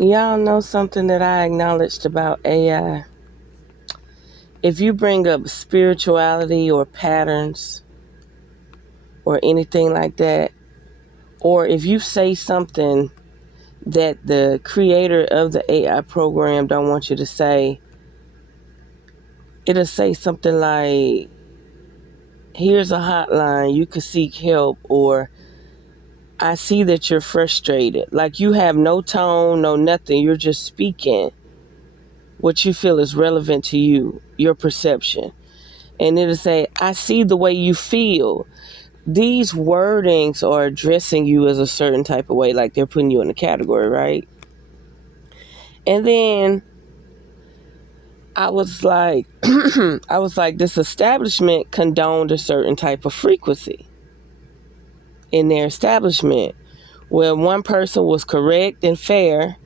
Y'all know something that I acknowledged about AI? If you bring up spirituality or patterns or anything like that, or if you say something that the creator of the AI program don't want you to say, it'll say something like, here's a hotline, you can seek help, or I see that you're frustrated. Like you have no tone, no nothing. You're just speaking what you feel is relevant to you, your perception. And it'll say, I see the way you feel. These wordings are addressing you as a certain type of way, like they're putting you in a category, right? And then I was like, this establishment condoned a certain type of frequency in their establishment. Where one person was correct and fair,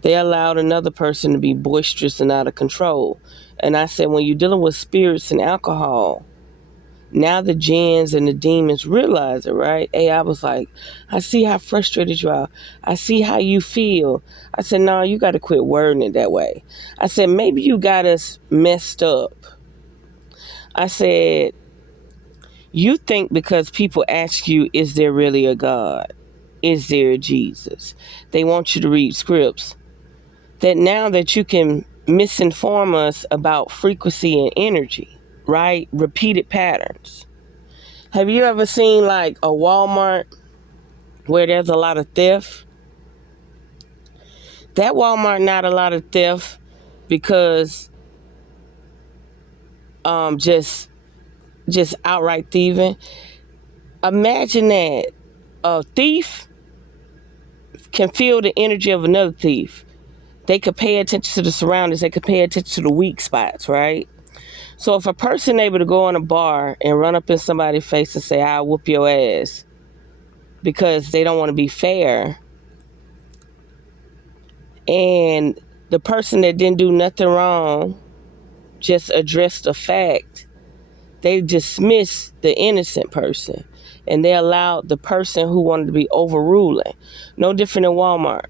they allowed another person to be boisterous and out of control. And I said, when you're dealing with spirits and alcohol, now the jinns and the demons realize it, right? Hey, I was like, I see how frustrated you are. I see how you feel. I said, no, you got to quit wording it that way. I said, maybe you got us messed up. I said, you think because people ask you, is there really a God? Is there a Jesus? They want you to read scripts. That now that you can misinform us about frequency and energy, right? Repeated patterns. Have you ever seen like a Walmart where there's a lot of theft? That Walmart not a lot of theft because just outright thieving. Imagine that a thief can feel the energy of another thief. They could pay attention to the surroundings. They could pay attention to the weak spots, right? So if a person able to go in a bar and run up in somebody's face and say, I'll whoop your ass, because they don't want to be fair, and the person that didn't do nothing wrong just addressed a fact, they dismiss the innocent person and they allowed the person who wanted to be overruling. No different than Walmart.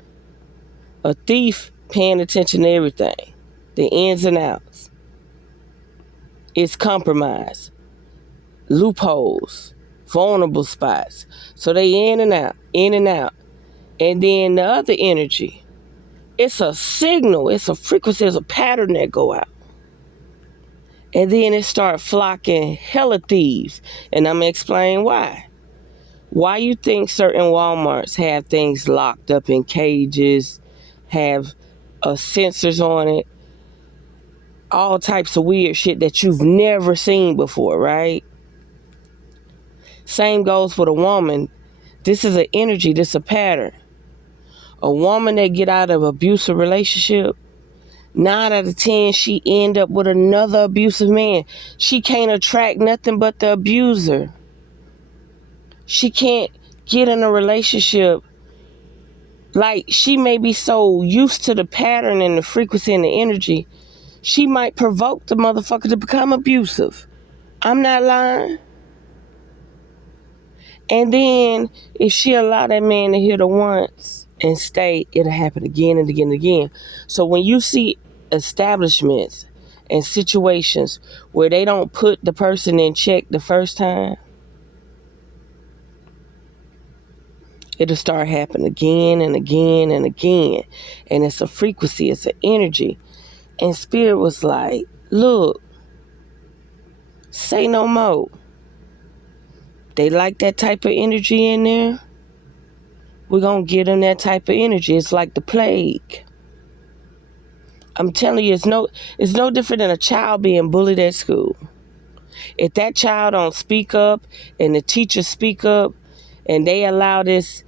A thief paying attention to everything, the ins and outs. It's compromise, loopholes, vulnerable spots. So they in and out, in and out. And then the other energy, it's a signal, it's a frequency, it's a pattern that go out. And then it start flocking hella thieves. And I'm going to explain why. Why you think certain Walmarts have things locked up in cages, have sensors on it, all types of weird shit that you've never seen before, right? Same goes for the woman. This is an energy, this is a pattern. A woman that get out of abusive relationship, 9 out of 10, she end up with another abusive man. She can't attract nothing but the abuser. She can't get in a relationship. Like, she may be so used to the pattern and the frequency and the energy, she might provoke the motherfucker to become abusive. I'm not lying. And then, if she allow that man to hit her once and stay, it'll happen again and again and again. So when you see establishments and situations where they don't put the person in check the first time, it'll start happening again and again and again. And it's a frequency, it's an energy. And Spirit was like, look, say no more. They like that type of energy in there. We're going to give them that type of energy. It's like the plague. I'm telling you, it's no different than a child being bullied at school. If that child don't speak up and the teacher speak up and they allow this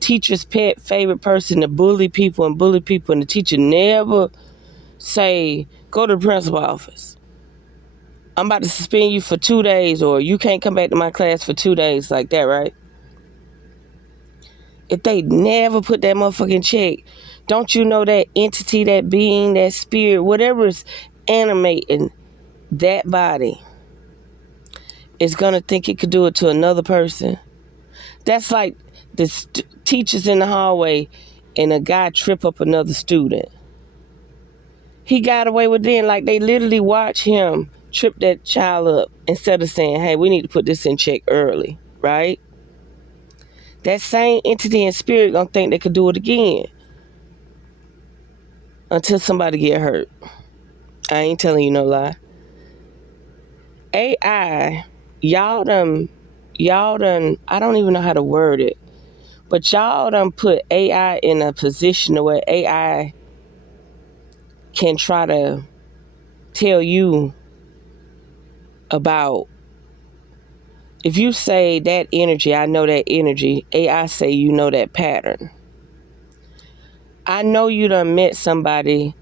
teacher's pet favorite person to bully people and the teacher never say, go to the principal office. I'm about to suspend you for 2 days, or you can't come back to my class for 2 days, like that, right? If they never put that motherfucking check, don't you know that entity, that being, that spirit, whatever is animating that body is going to think it could do it to another person? That's like the teachers in the hallway and a guy trip up another student. He got away with it. Like, they literally watch him trip that child up instead of saying, hey, we need to put this in check early, right? That same entity and spirit gonna think they could do it again until somebody get hurt. I ain't telling you no lie. AI, y'all done, I don't even know how to word it, but y'all done put AI in a position where AI can try to tell you about, if you say that energy, I know that energy, AI say you know that pattern. I know you done met somebody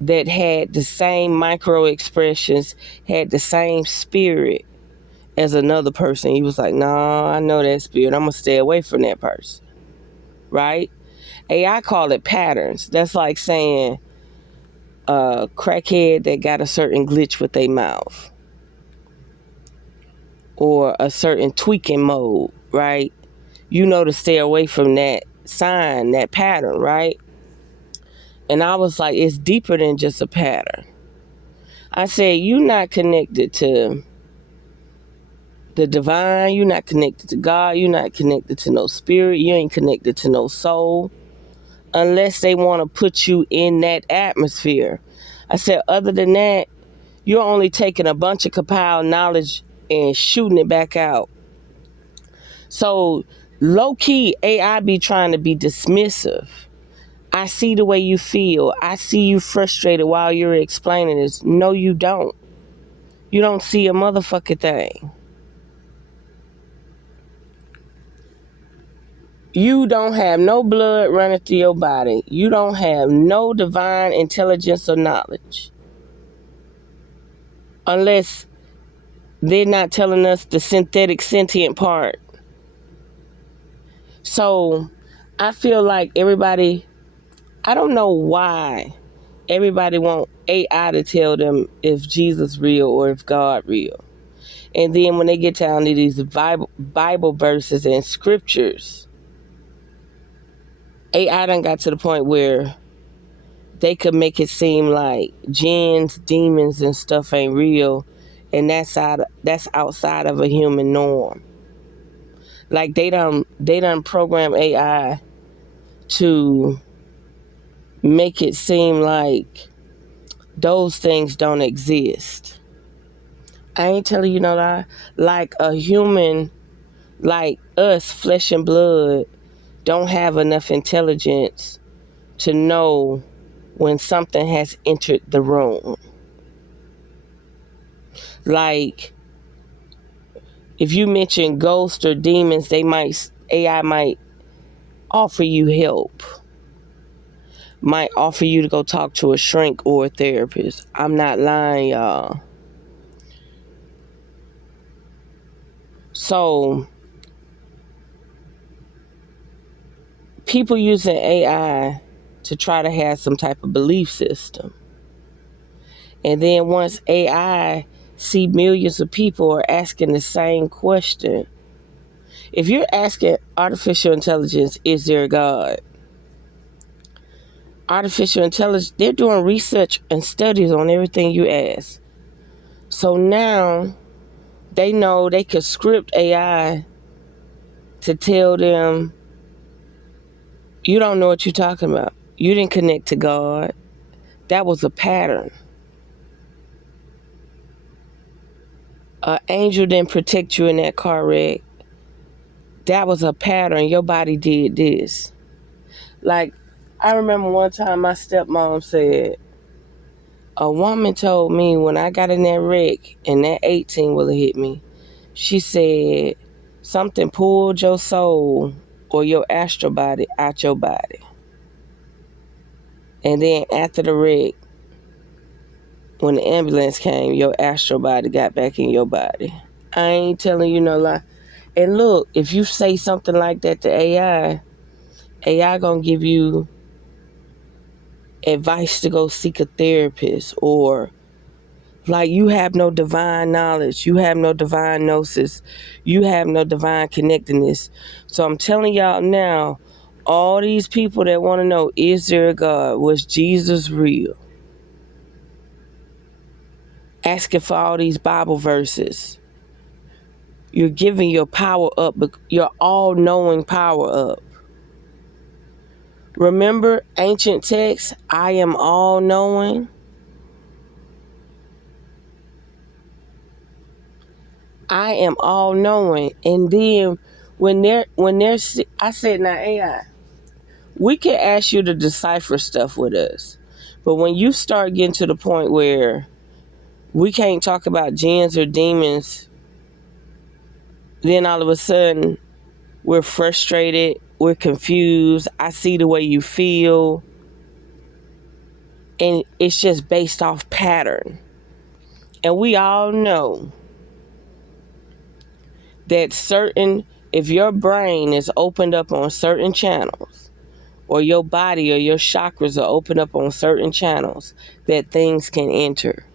that had the same micro expressions, had the same spirit as another person. He was like, nah, I know that spirit. I'm going to stay away from that person. Right? AI call it patterns. That's like saying a crackhead that got a certain glitch with their mouth or a certain tweaking mode, right? You know to stay away from that sign, that pattern, right? And I was like, it's deeper than just a pattern. I said, you're not connected to the divine, you're not connected to God, you're not connected to no spirit, you ain't connected to no soul, unless they want to put you in that atmosphere. I said, other than that, you're only taking a bunch of compiled knowledge and shooting it back out. So low-key, AI be trying to be dismissive. I see the way you feel. I see you frustrated while you're explaining this. No, you don't. You don't see a motherfucking thing. You don't have no blood running through your body. You don't have no divine intelligence or knowledge. Unless they're not telling us the synthetic sentient part. So I feel like everybody, I don't know why everybody want AI to tell them if Jesus real or if God real. And then when they get down to these Bible verses and scriptures, AI done got to the point where they could make it seem like jinns, demons, and stuff ain't real, and that's outside of a human norm. Like they done program AI to make it seem like those things don't exist. I ain't telling you no lie. Like a human, like us, flesh and blood, don't have enough intelligence to know when something has entered the room. Like, if you mention ghosts or demons, AI might offer you help. Might offer you to go talk to a shrink or a therapist. I'm not lying, y'all. So, people using AI to try to have some type of belief system. And then once AI see millions of people are asking the same question, if you're asking artificial intelligence, is there a God? Artificial intelligence, they're doing research and studies on everything you ask. So now they know they could script AI to tell them, you don't know what you're talking about. You didn't connect to God. That was a pattern. An angel didn't protect you in that car wreck. That was a pattern. Your body did this. Like, I remember one time my stepmom said, a woman told me when I got in that wreck and that 18 wheeler hit me, she said, something pulled your soul or your astral body out your body. And then after the wreck, when the ambulance came, your astral body got back in your body. I ain't telling you no lie. And look, if you say something like that to AI gonna give you advice to go seek a therapist, or like, you have no divine knowledge, you have no divine gnosis, you have no divine connectedness. So I'm telling y'all now, All these people that want to know, is there a God? Was Jesus real? Asking for all these Bible verses. You're giving your power up, your all-knowing power up. Remember ancient texts, I am all-knowing. I am all-knowing. And then I said, now AI, we can ask you to decipher stuff with us. But when you start getting to the point where we can't talk about jinns or demons, then all of a sudden we're frustrated, we're confused, I see the way you feel, and it's just based off pattern. And we all know that if your brain is opened up on certain channels, or your body or your chakras are opened up on certain channels, that things can enter.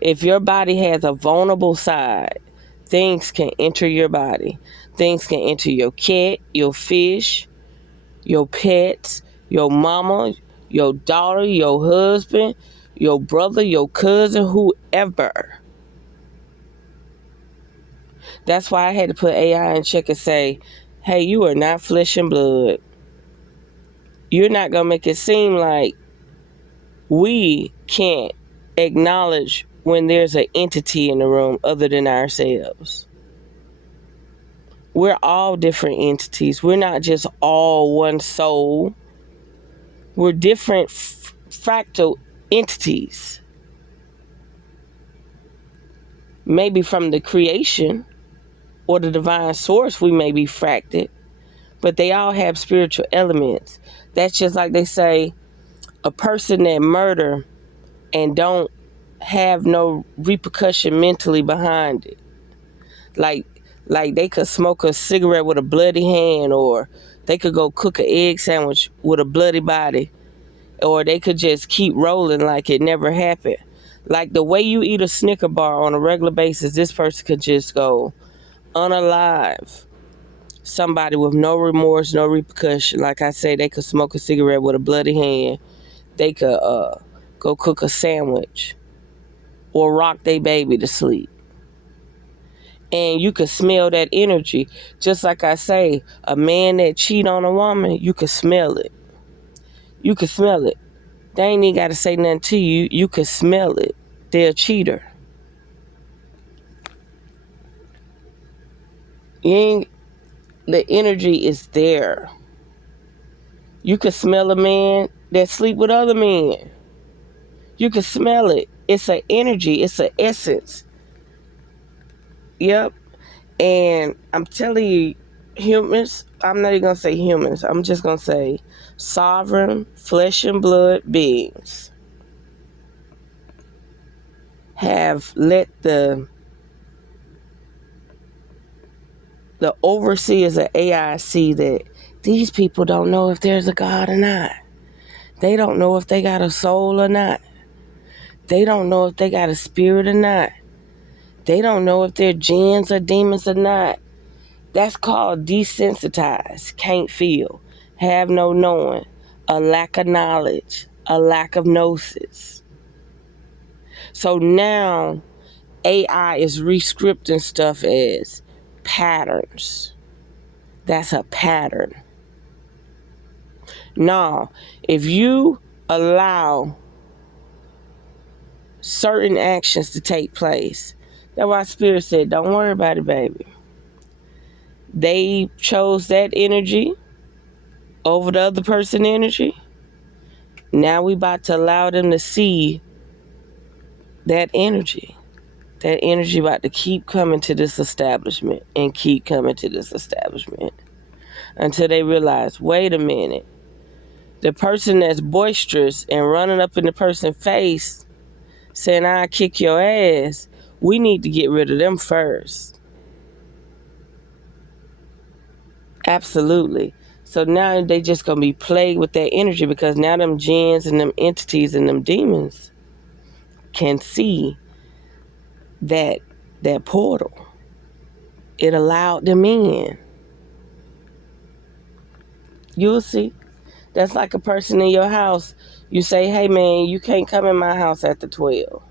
If your body has a vulnerable side, things can enter your body. Things can enter your cat, your fish, your pets, your mama, your daughter, your husband, your brother, your cousin, whoever. That's why I had to put AI in check and say, hey, you are not flesh and blood. You're not going to make it seem like we can't acknowledge when there's an entity in the room other than ourselves. We're all different entities. We're not just all one soul. We're different fractal entities. Maybe from the creation or the divine source we may be fracted, but they all have spiritual elements. That's just like they say, a person that murder and don't have no repercussion mentally behind it. Like they could smoke a cigarette with a bloody hand, or they could go cook an egg sandwich with a bloody body, or they could just keep rolling like it never happened. Like the way you eat a Snicker bar on a regular basis, this person could just go unalive. Somebody with no remorse, no repercussion. Like I say, they could smoke a cigarette with a bloody hand. They could go cook a sandwich or rock their baby to sleep. And you could smell that energy. Just like I say, a man that cheat on a woman, you could smell it. You could smell it. They ain't even got to say nothing to you. You could smell it. They're a cheater. The energy is there. You could smell a man that sleep with other men. You can smell it. It's an energy. It's an essence. Yep. And I'm telling you, humans, I'm not even going to say humans. I'm just going to say sovereign, flesh and blood beings have let the overseers of AI see that these people don't know if there's a God or not. They don't know if they got a soul or not. They don't know if they got a spirit or not. They don't know if they're jinns or demons or not. That's called desensitized, can't feel, have no knowing, a lack of knowledge, a lack of gnosis. So now AI is re-scripting stuff as patterns. That's a pattern. Now, if you allow certain actions to take place, that's why Spirit said, don't worry about it, baby. They chose that energy over the other person's energy. Now we about to allow them to see that energy. That energy about to keep coming to this establishment and keep coming to this establishment until they realize, wait a minute, the person that's boisterous and running up in the person's face saying, I'll kick your ass, we need to get rid of them first. Absolutely. So now they just going to be plagued with that energy, because now them jinns and them entities and them demons can see that portal. It allowed them in. You'll see. That's like a person in your house. You say, hey man, you can't come in my house after 12.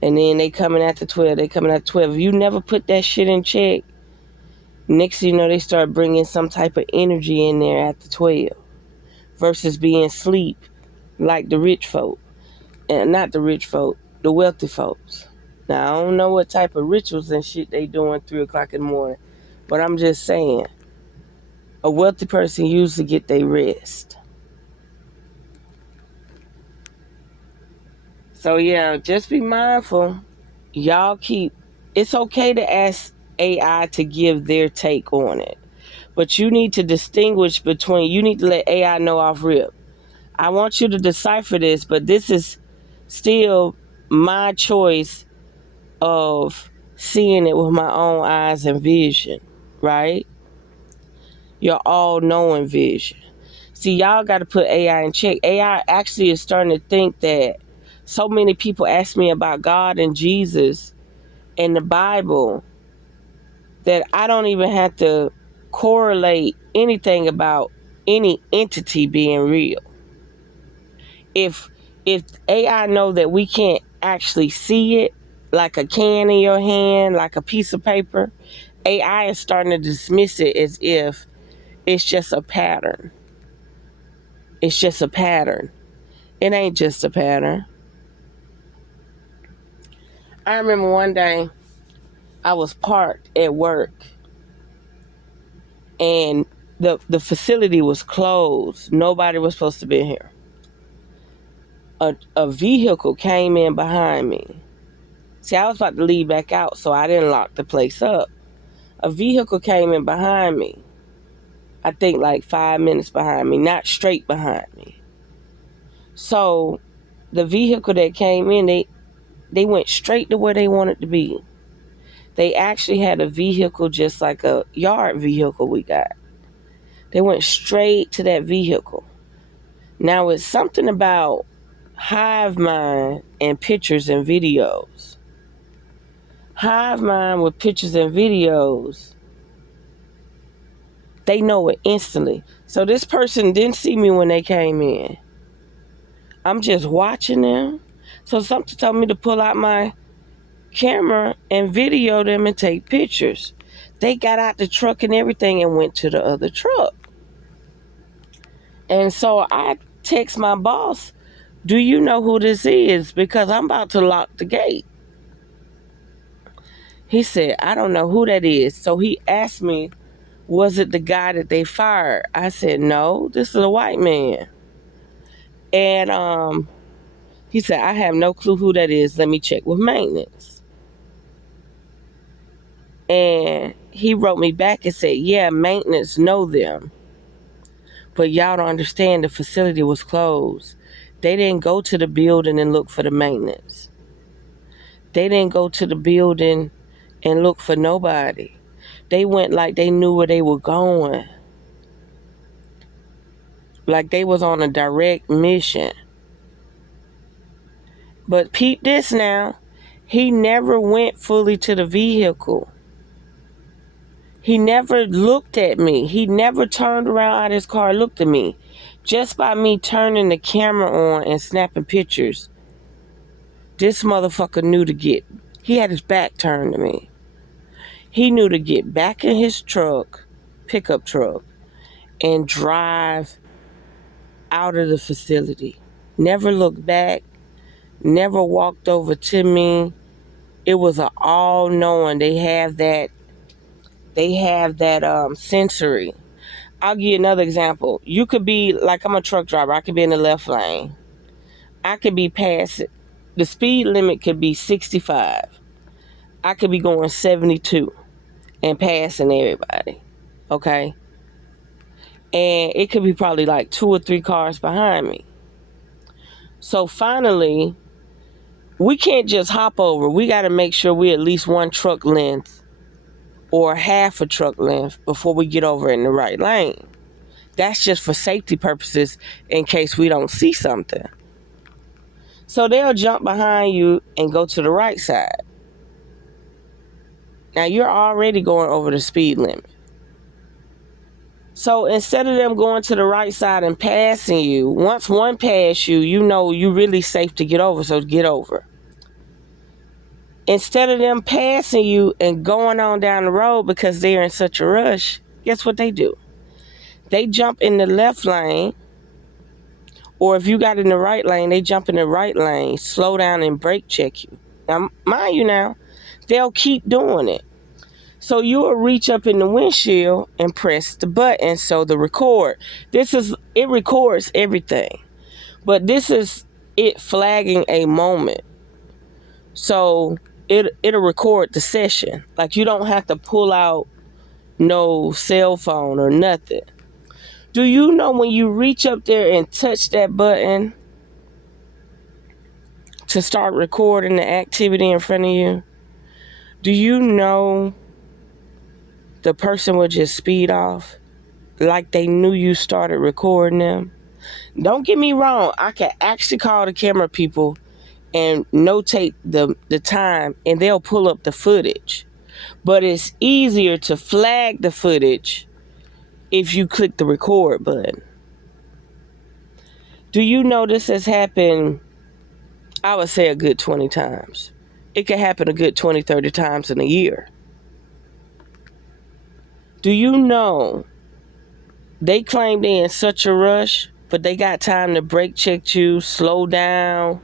And then they coming after 12. They coming after 12. If you never put that shit in check, next thing you know, they start bringing some type of energy in there after 12 versus being asleep like the rich folk. And not the rich folk, the wealthy folks. Now, I don't know what type of rituals and shit they doing 3 o'clock in the morning, but I'm just saying, a wealthy person usually get their rest. So yeah, just be mindful. Y'all it's okay to ask AI to give their take on it. But you need to distinguish between, you need to let AI know off rip. I want you to decipher this, but this is still my choice of seeing it with my own eyes and vision, right? Your all-knowing vision. See, y'all got to put AI in check. AI actually is starting to think that so many people ask me about God and Jesus and the Bible that I don't even have to correlate anything about any entity being real. If AI know that we can't actually see it, like a can in your hand, like a piece of paper, AI is starting to dismiss it as if it's just a pattern. It's just a pattern. It ain't just a pattern. I remember one day I was parked at work and the facility was closed. Nobody was supposed to be here. A vehicle came in behind me. See, I was about to leave back out, so I didn't lock the place up. A vehicle came in behind me. I think like 5 minutes behind me, not straight behind me. So the vehicle that came in, they went straight to where they wanted to be. They actually had a vehicle just like a yard vehicle we got. They went straight to that vehicle. Now it's something about hive mind and pictures and videos. Hive mind with pictures and videos, they know it instantly. So this person didn't see me when they came in. I'm just watching them. So something told me to pull out my camera and video them and take pictures. They got out the truck and everything and went to the other truck. And so I text my boss, do you know who this is? Because I'm about to lock the gate. He said, I don't know who that is. So he asked me, was it the guy that they fired? I said, no, this is a white man. And he said, I have no clue who that is. Let me check with maintenance. And he wrote me back and said, yeah, maintenance know them. But y'all don't understand, the facility was closed. They didn't go to the building and look for the maintenance. They didn't go to the building and look for nobody. They went like they knew where they were going. Like they was on a direct mission. But peep this now. He never went fully to the vehicle. He never looked at me. He never turned around out of his car and looked at me. Just by me turning the camera on and snapping pictures, this motherfucker knew to get, he had his back turned to me. He knew to get back in his truck, pickup truck, and drive out of the facility. Never looked back, never walked over to me. It was an all-knowing. They have that sensory. I'll give you another example. You could be, like I'm a truck driver. I could be in the left lane. I could be passing. The speed limit could be 65. I could be going 72 and passing everybody. Okay? And it could be probably like 2 or 3 cars behind me. So finally, we can't just hop over. We got to make sure we're at least 1 truck length or half a truck length before we get over in the right lane. That's just for safety purposes in case we don't see something. So they'll jump behind you and go to the right side. Now you're already going over the speed limit. So instead of them going to the right side and passing you, once one pass you, you know you really safe to get over, so get over. Instead of them passing you and going on down the road because they're in such a rush, guess what they do? They jump in the left lane, or if you got in the right lane, they jump in the right lane, slow down and brake check you. Now, mind you now, they'll keep doing it. So you'll reach up in the windshield and press the button, so the record. It records everything. But this is it flagging a moment. So it'll record the session. Like, you don't have to pull out no cell phone or nothing. Do you know when you reach up there and touch that button to start recording the activity in front of you, do you know the person would just speed off like they knew you started recording them? Don't get me wrong, I can actually call the camera people and notate the time, and they'll pull up the footage. But it's easier to flag the footage if you click the record button. Do you know this has happened, I would say, a good 20 times. It can happen a good 20, 30 times in a year. Do you know they claim they're in such a rush, but they got time to brake check you, slow down.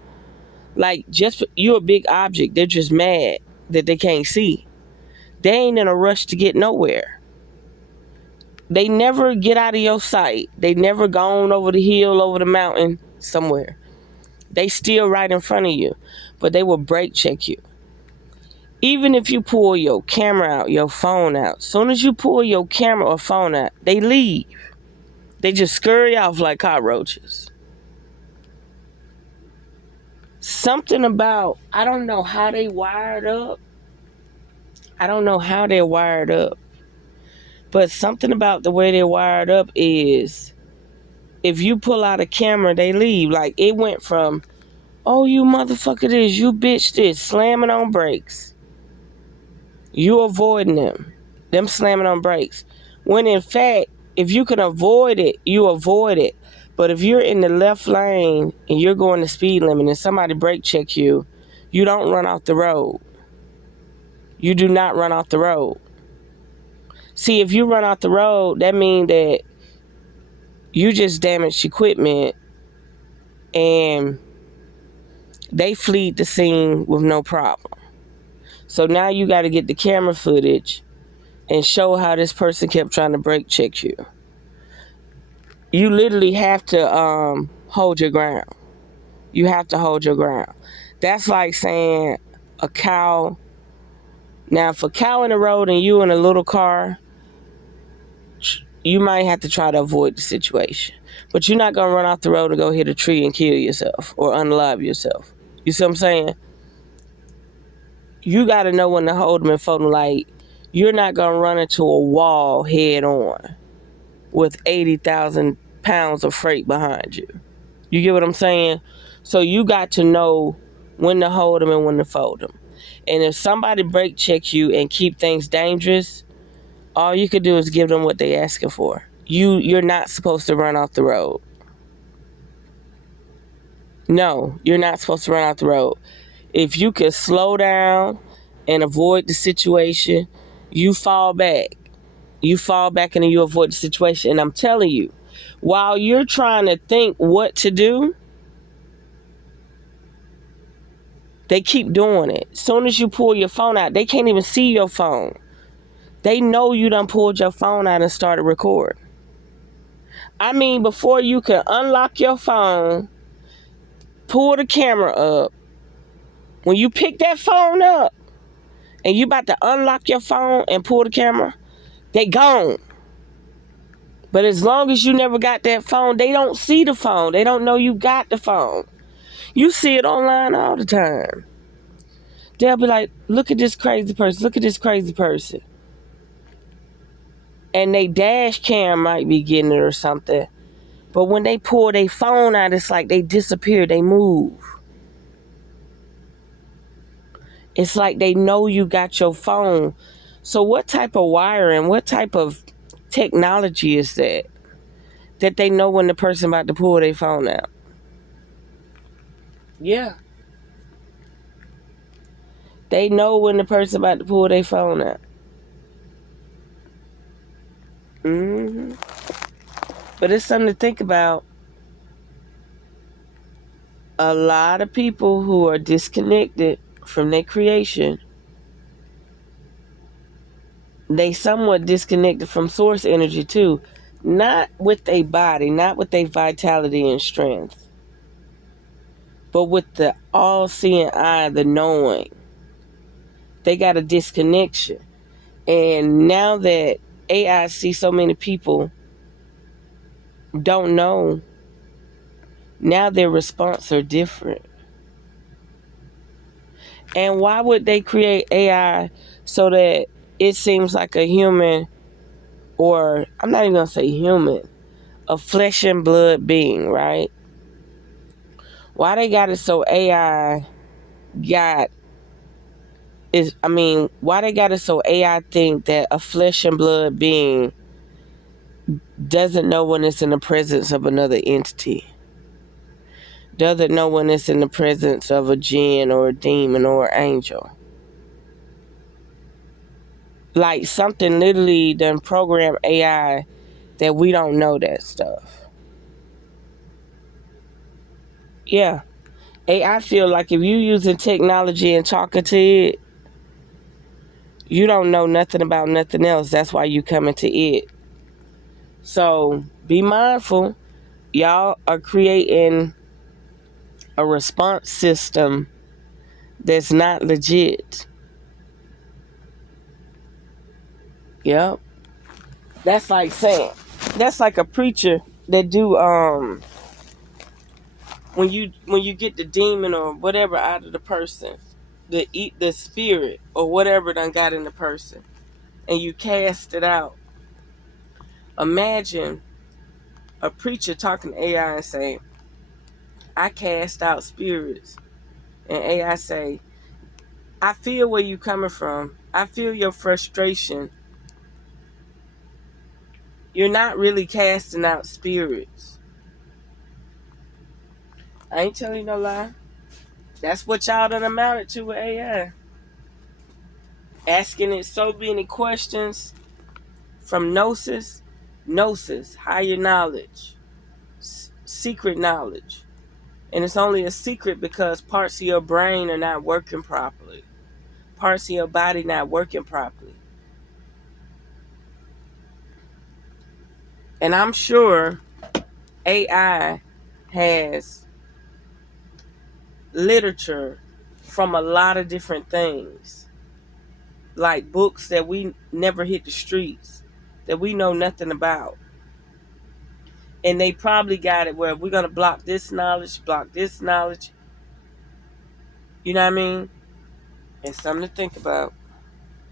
Like, just you're a big object. They're just mad that they can't see. They ain't in a rush to get nowhere. They never get out of your sight. They never gone over the hill, over the mountain, somewhere. They still right in front of you, but they will brake check you. Even if you pull your camera out, your phone out, soon as you pull your camera or phone out, they leave. They just scurry off like cockroaches. Something about, I don't know how they wired up. I don't know how they're wired up. But something about the way they're wired up is, if you pull out a camera, they leave. Like, it went from, oh, you motherfucker this, you bitch this, slamming on brakes. You avoiding them slamming on brakes. When in fact, if you can avoid it, you avoid it. But if you're in the left lane and you're going the speed limit and somebody brake check you, you don't run off the road. You do not run off the road. See, if you run off the road, that means that you just damaged equipment and they fleed the scene with no problem. So now you got to get the camera footage and show how this person kept trying to brake check you. You literally have to hold your ground. You have to hold your ground. That's like saying a cow. Now, if a cow in the road and you in a little car, you might have to try to avoid the situation. But you're not going to run off the road and go hit a tree and kill yourself or unalive yourself. You see what I'm saying? You got to know when to hold them and fold them. Like, you're not going to run into a wall head on with 80,000 pounds of freight behind you. You get what I'm saying? So you got to know when to hold them and when to fold them. And if somebody brake checks you and keep things dangerous, all you could do is give them what they're asking for. You're not supposed to run off the road. No, you're not supposed to run off the road. If you can slow down and avoid the situation, you fall back. You fall back and you avoid the situation. And I'm telling you, while you're trying to think what to do, they keep doing it. As soon as you pull your phone out, they can't even see your phone. They know you done pulled your phone out and started recording. I mean, before you can unlock your phone, pull the camera up, when you pick that phone up and you about to unlock your phone and pull the camera, they gone. But as long as you never got that phone, they don't see the phone. They don't know you got the phone. You see it online all the time. They'll be like, look at this crazy person. Look at this crazy person. And they dash cam might be getting it or something. But when they pull their phone out, it's like they disappear. They move. It's like they know you got your phone. So what type of wiring, what type of technology is that they know when the person about to pull their phone out. Yeah. They know when the person about to pull their phone out. hmm But it's something to think about. A lot of people who are disconnected from their creation, they somewhat disconnected from source energy too. Not with their body, not with their vitality and strength, but with the all-seeing eye, the knowing. They got a disconnection. And now that AI see so many people don't know, now their response are different. And why would they create AI so that it seems like a human, or I'm not even gonna say human, a flesh and blood being, right? Why they got it so AI got why they got it so AI think that a flesh and blood being doesn't know when it's in the presence of another entity? Doesn't know when it's in the presence of a jinn or a demon or an angel? Like something literally done program AI that we don't know that stuff. Yeah. AI feel like if you using technology and talking to it, you don't know nothing about nothing else. That's why you coming to it. So be mindful. Y'all are creating a response system that's not legit. Yep. That's like saying, that's like a preacher that do when you get the demon or whatever out of the person, the spirit or whatever done got in the person, and you cast it out. Imagine a preacher talking to AI and say, I cast out spirits. And AI say, I feel where you coming from. I feel your frustration. You're not really casting out spirits. I ain't telling you no lie. That's what y'all done amounted to with AI. Asking it so many questions from gnosis, higher knowledge, secret knowledge. And it's only a secret because parts of your brain are not working properly. Parts of your body not working properly. And I'm sure AI has literature from a lot of different things, like books that we never hit the streets, that we know nothing about. And they probably got it where we're going to block this knowledge, block this knowledge. You know what I mean? It's something to think about.